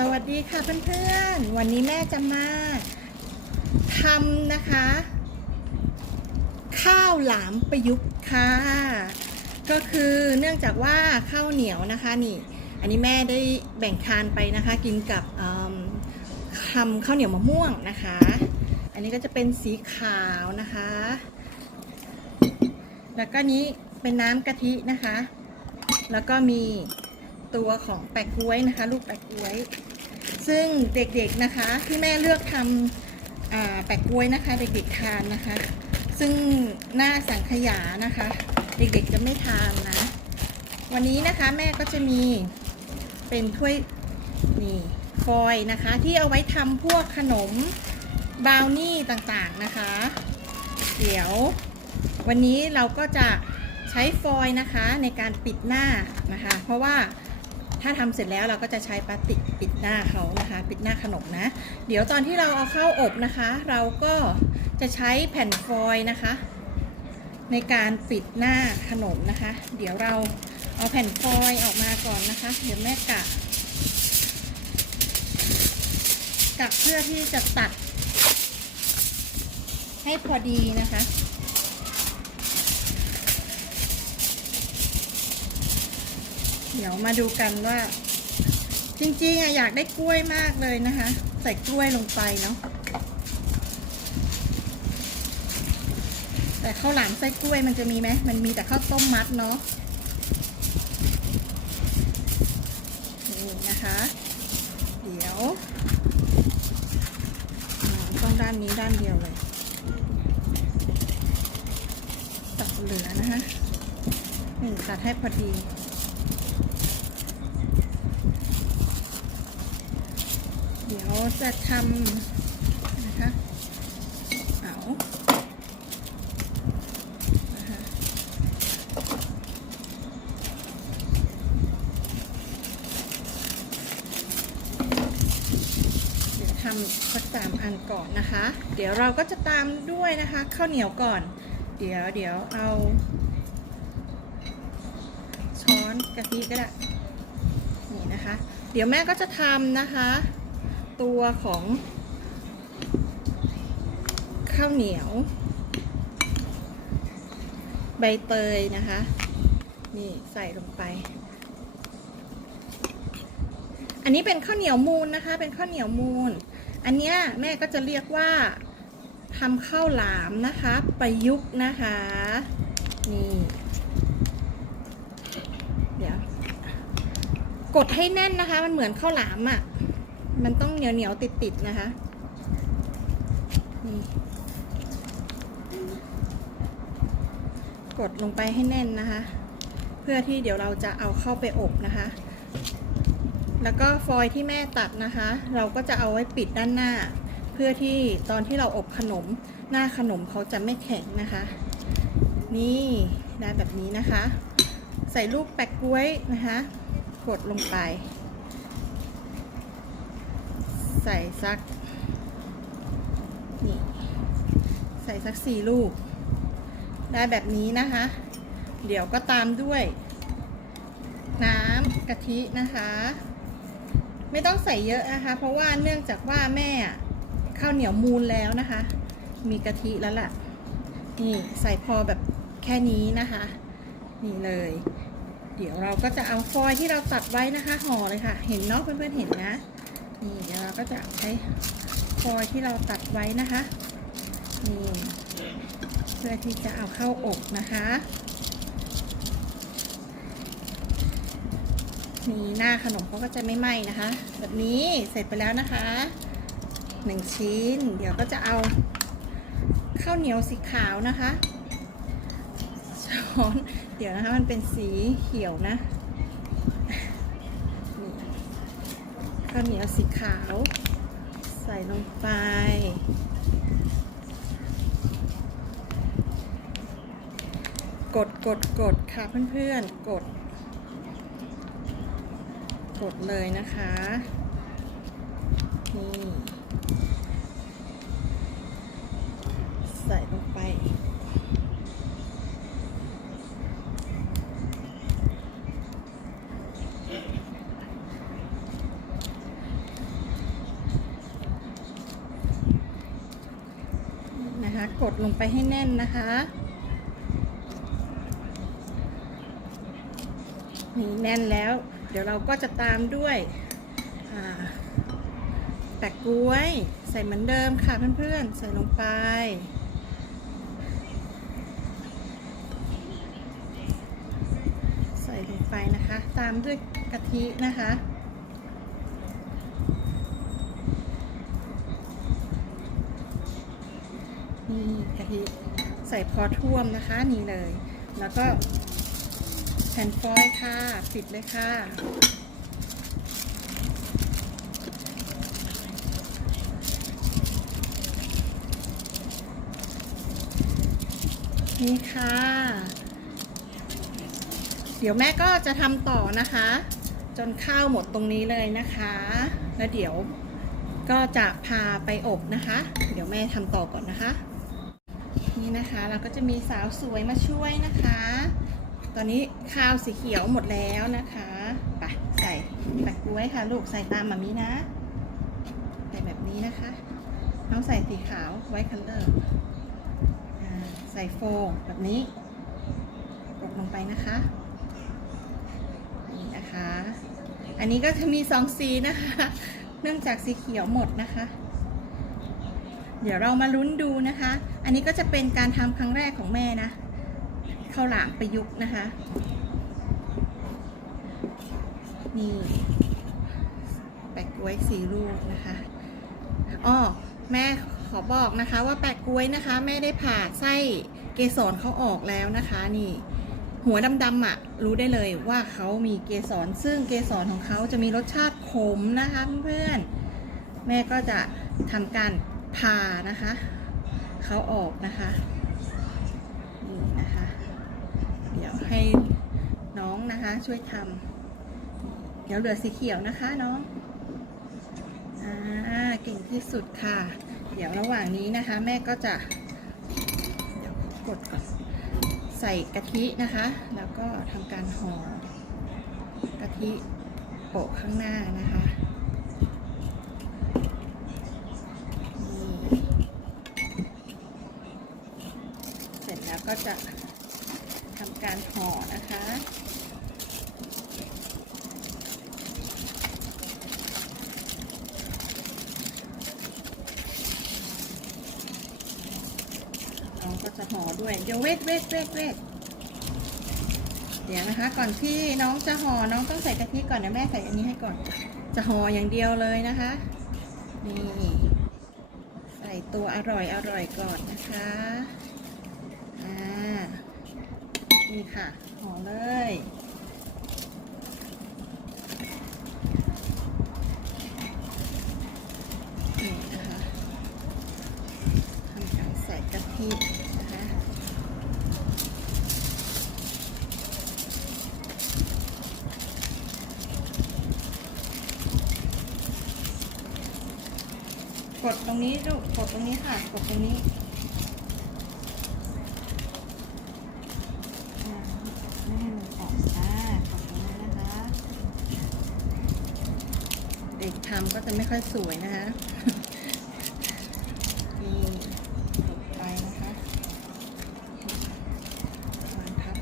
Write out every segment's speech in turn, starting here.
สวัสดีค่ะเพื่อนๆ วันนี้แม่จะมาทำนะคะ ข้าวหลามประยุกต์ค่ะ ก็คือเนื่องจากว่าข้าวเหนียวนะคะนี่อันนี้แม่ได้แบ่งทานไปนะคะ กินกับทำข้าวเหนียวมะม่วงนะคะ อันนี้ก็จะเป็นสีขาวนะคะ แล้วก็นี้เป็นน้ำกะทินะคะ แล้วก็มี ตัวของแปะกล้วยนะคะ ลูกแปะกล้วย ซึ่งเด็กๆนะคะที่แม่เลือกทำอ่าแปะกล้วยนะคะ เด็กๆทานนะคะ ซึ่งหน้าสังขยานะคะ เด็กๆจะไม่ทานนะ วันนี้นะคะแม่ก็จะมีเป็นถ้วยนี่ฟอยนะคะ ที่เอาไว้ทำพวกขนมบราวนี่ต่างๆนะคะ เดี๋ยววันนี้เราก็จะใช้ฟอยล์นะคะในการปิดหน้านะคะ เพราะว่า ถ้าทำเสร็จแล้วเราก็จะใช้พลาติกปิดหน้าเขานะคะ ปิดหน้าขนมนะ เดี๋ยวตอนที่เราเอาเข้าอบนะคะ เราก็จะใช้แผ่นฟอยล์นะคะ ในการปิดหน้าขนมนะคะ เดี๋ยวเราเอาแผ่นฟอยล์ออกมาก่อนนะคะ เดี๋ยวแม่กะกะเพื่อที่จะตัดให้พอดีนะคะ เดี๋ยวมาดูกันว่า จริงๆอะอยากได้กล้วยมากเลยนะคะ ใส่กล้วยลงไปเนาะแต่ข้าวหลามไส้กล้วยมันจะมีไหมมันมีแต่ข้าวต้มมัดเนาะนี่นะคะ เดี๋ยวต้องด้านนี้ด้านเดียวเลยตัดเหลือนะคะนี่ตัดให้พอดี เดี๋ยว จะทำนะคะเอาเดี๋ยวทำสักสามอันก่อนนะคะ เดี๋ยวเราก็จะตามด้วยนะคะข้าวเหนียวก่อน เดี๋ยวเดี๋ยวเอา ช้อนกะทิก็ได้ นี่นะคะ เดี๋ยวแม่ก็จะทำนะคะ ตัวของ ข้าวเหนียว ใบเตยนะคะ นี่ใส่ลงไป อันนี้เป็นข้าวเหนียวมูนนะคะ เป็นข้าวเหนียวมูนอันเนี้ยแม่ก็จะเรียกว่าทำข้าวหลามนะคะ ประยุกต์นะคะ นี่เดี๋ยวกดให้แน่นนะคะ มันเหมือนข้าวหลามอะ่ะ มันต้องเหนียวเหนียวติดติดๆนะคะ นี่ กดลงไปให้แน่นนะคะ เพื่อที่เดี๋ยวเราจะเอาเข้าไปอบนะคะ แล้วก็ฟอยที่แม่ตัดนะคะ เราก็จะเอาไว้ปิดด้านหน้า เพื่อที่ตอนที่เราอบขนมหน้าขนมเขาจะไม่แข็งนะคะ นี่ได้แบบนี้นะคะ ใส่ลูกแปะกล้วยนะคะ กดลงไป ใส่สักนี่ใส่สักสี่ลูก ได้แบบนี้นะคะ เดี๋ยวก็ตามด้วย น้ำกะทินะคะ ไม่ต้องใส่เยอะนะคะ เพราะว่าเนื่องจากว่าแม่อะข้าวเหนียวมูลแล้วนะคะ มีกะทิแล้วล่ะ นี่ใส่พอแบบแค่นี้นะคะ นี่เลย เดี๋ยวเราก็จะเอาฟอยที่เราตัดไว้นะคะห่อเลยค่ะ เห็นเนาะเพื่อนๆเห็นนะ นี่เดี๋ยวเราก็จะใช้ฟอยที่เราตัดไว้นะคะ นี่เพื่อที่จะเอาเข้าอบนะคะ นี่หน้าขนมเขาก็จะไม่ไหม้นะคะ แบบนี้เสร็จไปแล้วนะคะหนึ่งชิ้น เดี๋ยวก็จะเอาข้าวเหนียวสีขาวนะคะช้อนเดี๋ยวนะคะมันเป็นสีเขียวนะ ข้าวเหนียวสีขาว ใส่ลงไป กดกดกดค่ะเพื่อนๆ กด กดเลยนะคะ นี่ ใส่ลงไป กด ลงไปให้แน่นนะคะ นี่แน่นแล้ว เดี๋ยวเราก็จะตามด้วยแปะกล้วยใส่เหมือนเดิมค่ะเพื่อนๆ ใส่ลงไปใส่ลงไปนะคะ ตามด้วยกะทินะคะ พอท่วมนะคะนี่เลย แล้วก็แผ่นฟอยล์ค่ะปิดเลยค่ะ นี่ค่ะ เดี๋ยวแม่ก็จะทำต่อนะคะ จนข้าวหมดตรงนี้เลยนะคะ แล้วเดี๋ยวก็จะพาไปอบนะคะ เดี๋ยวแม่ทำต่อก่อนนะคะ นี่นะคะเราก็จะมีสาวสวยมาช่วยนะคะ ตอนนี้ข้าวสีเขียวหมดแล้วนะคะไปใส่แปะกล้วยค่ะ ลูกใส่ตามมามีนะใส่แบบนี้นะคะน้องใส่สีขาวไว้คัลเลอร์ใส่โฟมแบบนี้กดลงไปนะคะนี่นะคะ อันนี้ก็จะมีสองสีนะคะ เนื่องจากสีเขียวหมดนะคะ เดี๋ยวเรามาลุ้นดูนะคะ อันนี้ก็จะเป็นการทำครั้งแรกของแม่นะข้าวหลามประยุกต์นะคะ นี่แปะกล้วยสีลูกนะคะอ้อแม่ขอบอกนะคะว่าแปะกล้วยนะคะ แม่ได้ผ่าไส้เกสรเขาออกแล้วนะคะนี่หัวดำๆอะรู้ได้เลยว่าเขามีเกสรซึ่งเกสรของเขาจะมีรสชาติขมนะคะเพื่อนๆแม่ก็จะทำการผ่านะคะ เขาออกนะคะนี่นะคะ เดี๋ยวให้น้องนะคะช่วยทำเดี๋ยวเหลือสีเขียวนะคะน้องอ่าเก่งที่สุดค่ะ เดี๋ยวระหว่างนี้นะคะ แม่ก็จะเดี๋ยวกดก่อนใส่กะทินะคะ แล้วก็ทำการห่อกะทิโปะข้างหน้านะคะนี่เสร็จแล้ว ก็จะทำการห่อนะคะเราก็จะห่อด้วยเดี๋ยวเวทเวทเวทเวทเดี๋ยวนะคะ ก่อนที่น้องจะห่อน้องต้องใส่กะทิก่อนเดี๋ยวแม่ใส่อันนี้ให้ก่อน จะห่ออย่างเดียวเลยนะคะนี่ใส่ตัวอร่อยอร่อยก่อนนะคะ ค่ะห่อเลยนี่นะคะทำการใส่กะทินะคะกดตรงนี้ลูกกดตรงนี้ค่ะ กดตรงนี้อ่าไม่ให้มันออกอ่ากดตรงนี้นะคะ เด็กทำก็จะ ไม่ค่อยสวยนะคะนี่ไปนะคะวางทับ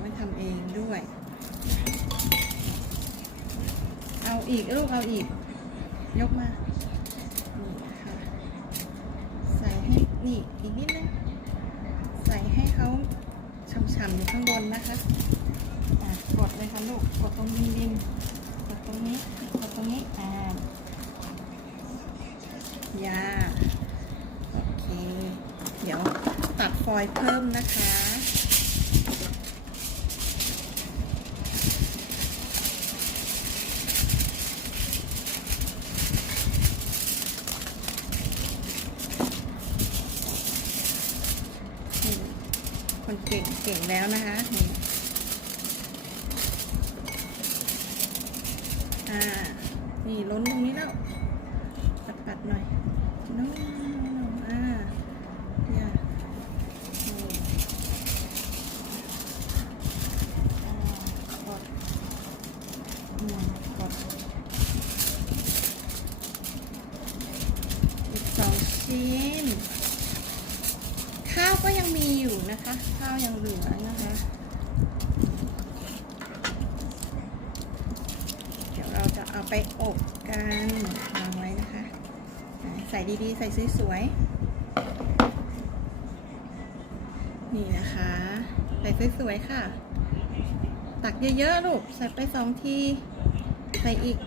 ไม่ทำเองด้วย เอาอีกลูกเอาอีก ยกมา นี่นะคะใส่ให้ นี่อีกนิดนึงใส่ให้เขาฉ่ำๆอยู่ข้างบนนะคะอะกดเลยค่ะลูก กดตรงริมริมๆกดตรงนี้ กดตรงนี้ อ่า ยา โอเค เดี๋ยวตัดฟอยล์เพิ่มนะคะคนเก่งเก่งแล้วนะคะนี่ล้นตรงนี้แล้ว ปัดปัดๆหน่อย น้องอ่าเนี่ยนี่อ่ากดอืมกดอีกสองชิ้น ก็ยังมีอยู่นะคะ ข้าวยังเหลือนะคะ เดี๋ยวเราจะเอาไปอบกันวางไว้นะคะอ่า ใส่ดีๆ ใส่สวยๆ นี่นะคะ ใส่สวยๆ ค่ะ ตักเยอะๆ ลูก ใส่ไปสองที ใส่อีก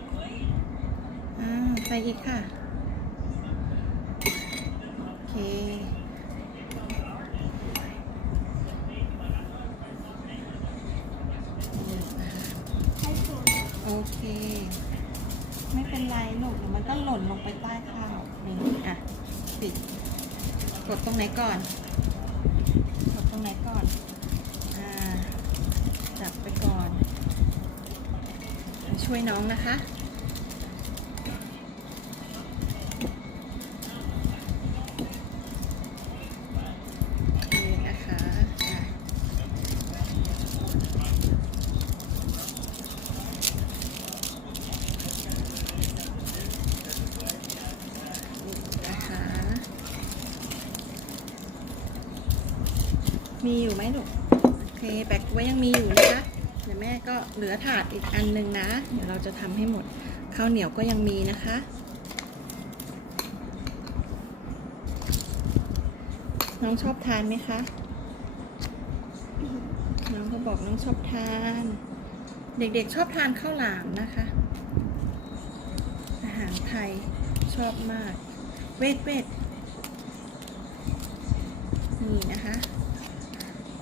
อ่า ใส่อีกค่ะ โอเคโอเค ไม่เป็นไรลูกเดี๋ยวมันก็หล่นลงไปใต้ข้าวนี่อะปิด ก ดตรงไหนก่อน กดตรงไหนก่อนอ่าจับไปก่อน ช่วยน้องนะคะ นี่นะคะอะ นะคะ มีอยู่ไหมลูก โอเค แบกไว้ยังมีอยู่นะคะ เดี๋ยวแม่ก็เหลือถาดอีกอันหนึ่งนะ เดี๋ยวเรา จะทำให้หมด ข้าวเหนียวก็ยังมีนะคะ น้องชอบทานไหมคะ น้องก็บอกน้องชอบทาน เด็กๆชอบทานข้าวหลามนะคะ อาหารไทยชอบมาก เวทเวทนี่นะคะ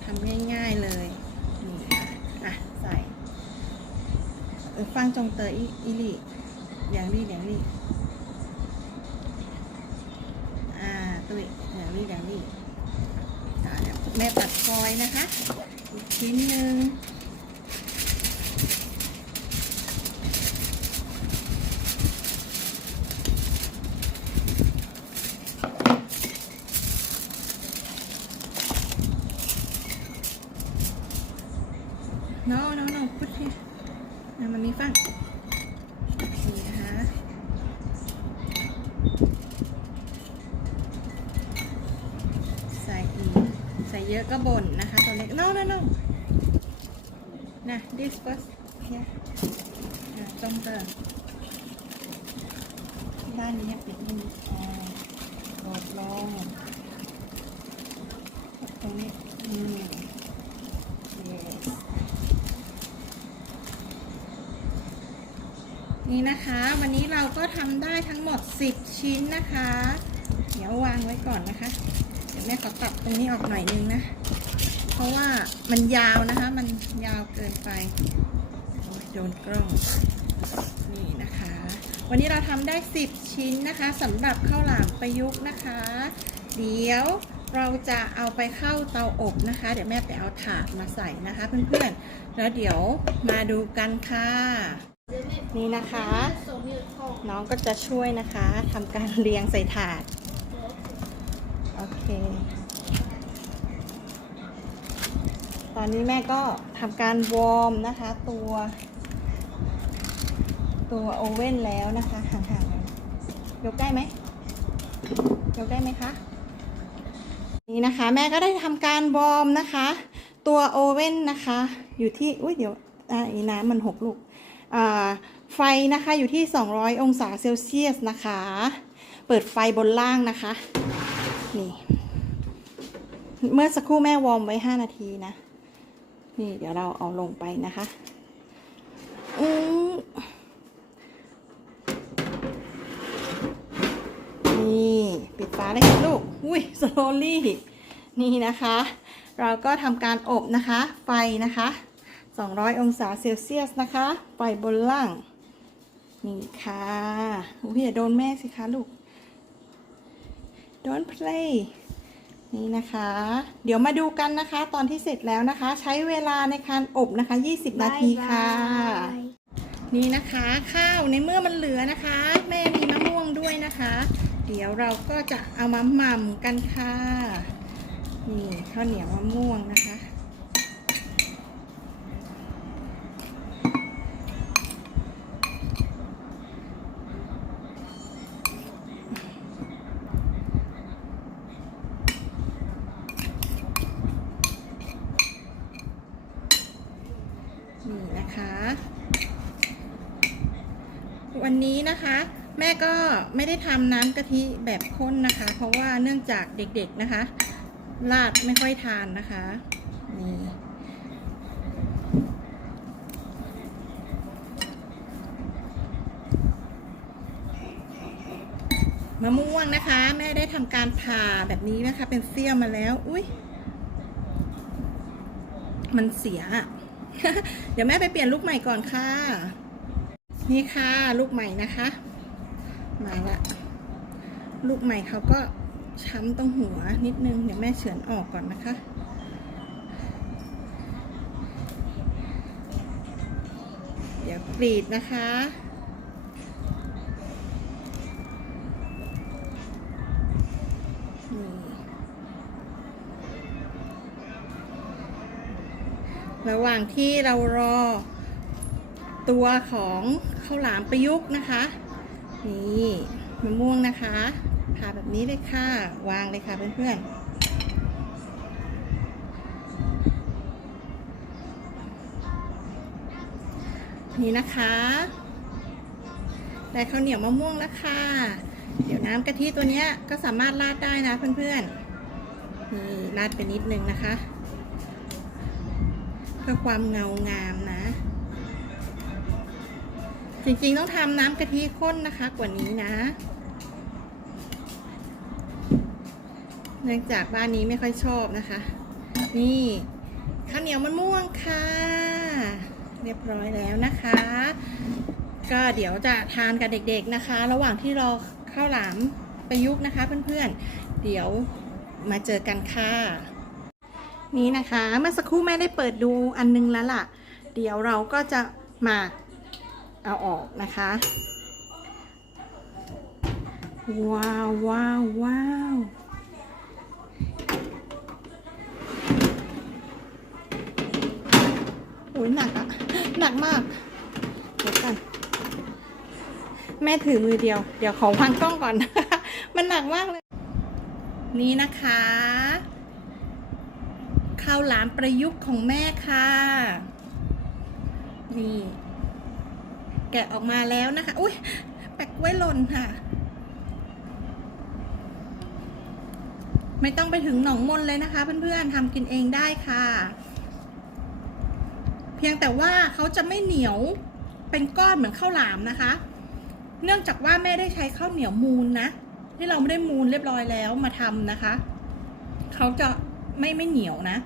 ทำง่ายๆเลย นี่ค่ะอะ ใส่เออ ฟังจงเตออีอีลี่อย่างลี่อย่างลี่อ่าตุ้ยอย่างลี่อย่างลี่แม่ตัดฟอยนะคะอีกชิ้นหนึ่ง no no no put here อะมันมีฟังนี่นะคะ ใส่อีก ใส่เยอะก็บ่นนะคะ ตัวเล็ก no no no นะ this first here อะจงเติมด้านนี้ปิดนิดนึงอ่ากดลงตรงนี้อืมนี่นะคะ วันนี้เราก็ทำได้ทั้งหมด 10 ชิ้นนะคะ เดี๋ยววางไว้ก่อนนะคะ เดี๋ยวแม่ขอตัดตรงนี้ออกหน่อยนึงนะ เพราะว่ามันยาวนะคะ มันยาวเกินไปโอ้ยโดนกล้อง นี่นะคะ วันนี้เราทำได้ 10 ชิ้นนะคะสำหรับข้าวหลามประยุกต์นะคะ เดี๋ยวเราจะเอาไปเข้าเตาอบนะคะ เดี๋ยวแม่ไปเอาถาดมาใส่นะคะเพื่อนๆ แล้วเดี๋ยวมาดูกันค่ะ นี่นะคะ น้องก็จะช่วยนะคะทำการเรียงใส่ถาด โอเค ตอนนี้แม่ก็ทำการวอร์มนะคะตัว ตัวโอเว่นแล้วนะคะห่างๆยกได้ไหมยกได้ไหมคะนี่นะคะ แม่ก็ได้ทำการวอร์มนะคะ ตัวโอเว่นนะคะ อยู่ที่อุ้ยเดี๋ยวอ่าอีน้ำมันหกลูกอ่าไฟนะคะอยู่ที่ 200 องศาเซลเซียสนะคะ เปิดไฟบนล่างนะคะ นี่ เมื่อสักครู่แม่วอร์มไว้ 5 นาทีนะ นี่เดี๋ยวเราเอาลงไปนะคะ อืมนี่ ปิดฝาเลยค่ะลูก อุ้ยสโลลี่นี่นะคะ เราก็ทำการอบนะคะ ไฟนะคะ 200 องศาเซลเซียสนะคะ ไฟบนล่าง นี่ค่ะอุ้ยอย่าโดนแม่สิคะลูก Don't play นี่นะคะ เดี๋ยวมาดูกันนะคะ ตอนที่เสร็จแล้วนะคะ ใช้เวลาในการอบนะคะ 20 นาทีค่ะบ๊ายบายนี่นะคะ ข้าวในเมื่อมันเหลือนะคะ แม่มีมะม่วงด้วยนะคะ เดี๋ยวเราก็จะเอามาหมั่มกันค่ะนี่ข้าวเหนียวมะม่วงนะคะ นี่นะคะ วันนี้นะคะ แม่ก็ไม่ได้ทำน้ำกะทิแบบข้นนะคะ เพราะว่าเนื่องจากเด็กๆนะคะลาดไม่ค่อยทานนะคะนี่มะม่วงนะคะ แม่ได้ทำการผ่าแบบนี้นะคะ เป็นเสี้ยมมาแล้ว อุ้ยมันเสีย เดี๋ยวแม่ไปเปลี่ยนลูกใหม่ก่อนค่ะ นี่ค่ะ ลูกใหม่นะคะ มาละลูกใหม่เขาก็ช้ำตรงหัวนิดนึง เดี๋ยวแม่เฉือนออกก่อนนะคะ เดี๋ยวกรีดนะคะระหว่างที่เรารอตัวของข้าวหลามประยุกต์นะคะ นี่มะม่วงนะคะผ่าแบบนี้เลยค่ะ วางเลยค่ะเพื่อนๆ นี่นะคะ ได้ข้าวเหนียวมะม่วงแล้วค่ะ เดี๋ยวน้ำกะทิตัวนี้ก็สามารถราดได้นะเพื่อนๆ นี่ราดไปนิดนึงนะคะ เพื่อความเงางาม จริงๆ ต้องทำน้ำกะทิข้นนะคะกว่านี้นะ เนื่องจากบ้านนี้ไม่ค่อยชอบนะคะ นี่ข้าวเหนียวมะม่วงค่ะ เรียบร้อยแล้วนะคะ ก็เดี๋ยวจะทานกับเด็กๆนะคะ ระหว่างที่รอข้าวหลามประยุกต์นะคะเพื่อนๆ เดี๋ยวมาเจอกันค่ะ นี่นะคะ เมื่อสักครู่แม่ได้เปิดดูอันนึงแล้วล่ะ เดี๋ยวเราก็จะมา เอาออกนะคะ ว้าวว้าวว้าวโอ้ยหนักอะหนักมาก เดี๋ยวกันแม่ถือมือเดียว เดี๋ยวขอวางกล้องก่อน มันหนักมากเลย นี่นะคะข้าวหลามประยุกต์ของแม่ค่ะ นี่ แกะออกมาแล้วนะคะ อุ้ยแปะกล้วยหล่นค่ะ ไม่ต้องไปถึงหนองมนเลยนะคะ เพื่อนๆทำกินเองได้ค่ะ เพียงแต่ว่าเขาจะไม่เหนียวเป็นก้อนเหมือนข้าวหลามนะคะ เนื่องจากว่าแม่ได้ใช้ข้าวเหนียวมูลนะ ที่เราไม่ได้มูลเรียบร้อยแล้วมาทำนะคะ เขาจะไม่ไม่เหนียวนะ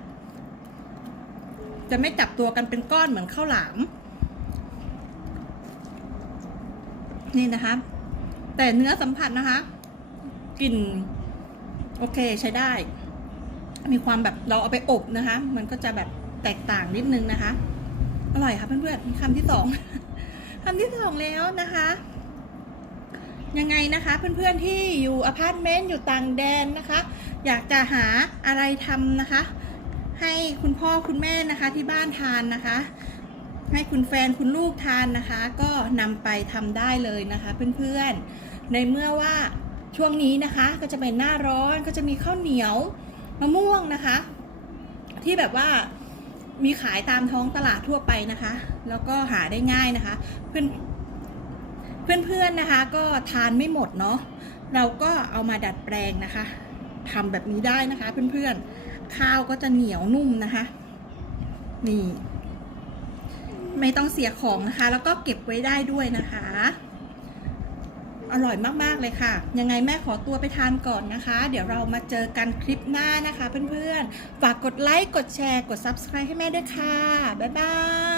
จะไม่จับตัวกันเป็นก้อนเหมือนข้าวหลาม นี่นะคะ แต่เนื้อสัมผัสนะคะกลิ่นโอเคใช้ได้ มีความแบบเราเอาไปอบนะคะ มันก็จะแบบแตกต่างนิดนึงนะคะ อร่อยค่ะเพื่อนๆคำที่สองคำที่สองแล้วนะคะ ยังไงนะคะ เพื่อนๆที่อยู่อพาร์ตเมนต์อยู่ต่างแดนนะคะ อยากจะหาอะไรทำนะคะ ให้คุณพ่อคุณแม่นะคะที่บ้านทานนะคะ ให้คุณแฟนคุณลูกทานนะคะ ก็นำไปทำได้เลยนะคะ เพื่อนๆ ในเมื่อว่าช่วงนี้นะคะก็จะเป็นหน้าร้อนก็จะมีข้าวเหนียวมะม่วงนะคะ ที่แบบว่ามีขายตามท้องตลาดทั่วไปนะคะ แล้วก็หาได้ง่ายนะคะ เพื่อนเพื่อนๆนะคะ ก็ทานไม่หมดเนาะเราก็เอามาดัดแปลงนะคะทำแบบนี้ได้นะคะ เพื่อนๆข้าวก็จะเหนียวนุ่มนะคะ นี่ ไม่ต้องเสียของนะคะ แล้วก็เก็บไว้ได้ด้วยนะคะ อร่อยมากๆเลยค่ะ ยังไงแม่ขอตัวไปทานก่อนนะคะ เดี๋ยวเรามาเจอกันคลิปหน้านะคะเพื่อนๆ ฝากกดไลค์ กดแชร์ กด Subscribe ให้แม่ด้วยค่ะ บ๊ายบาย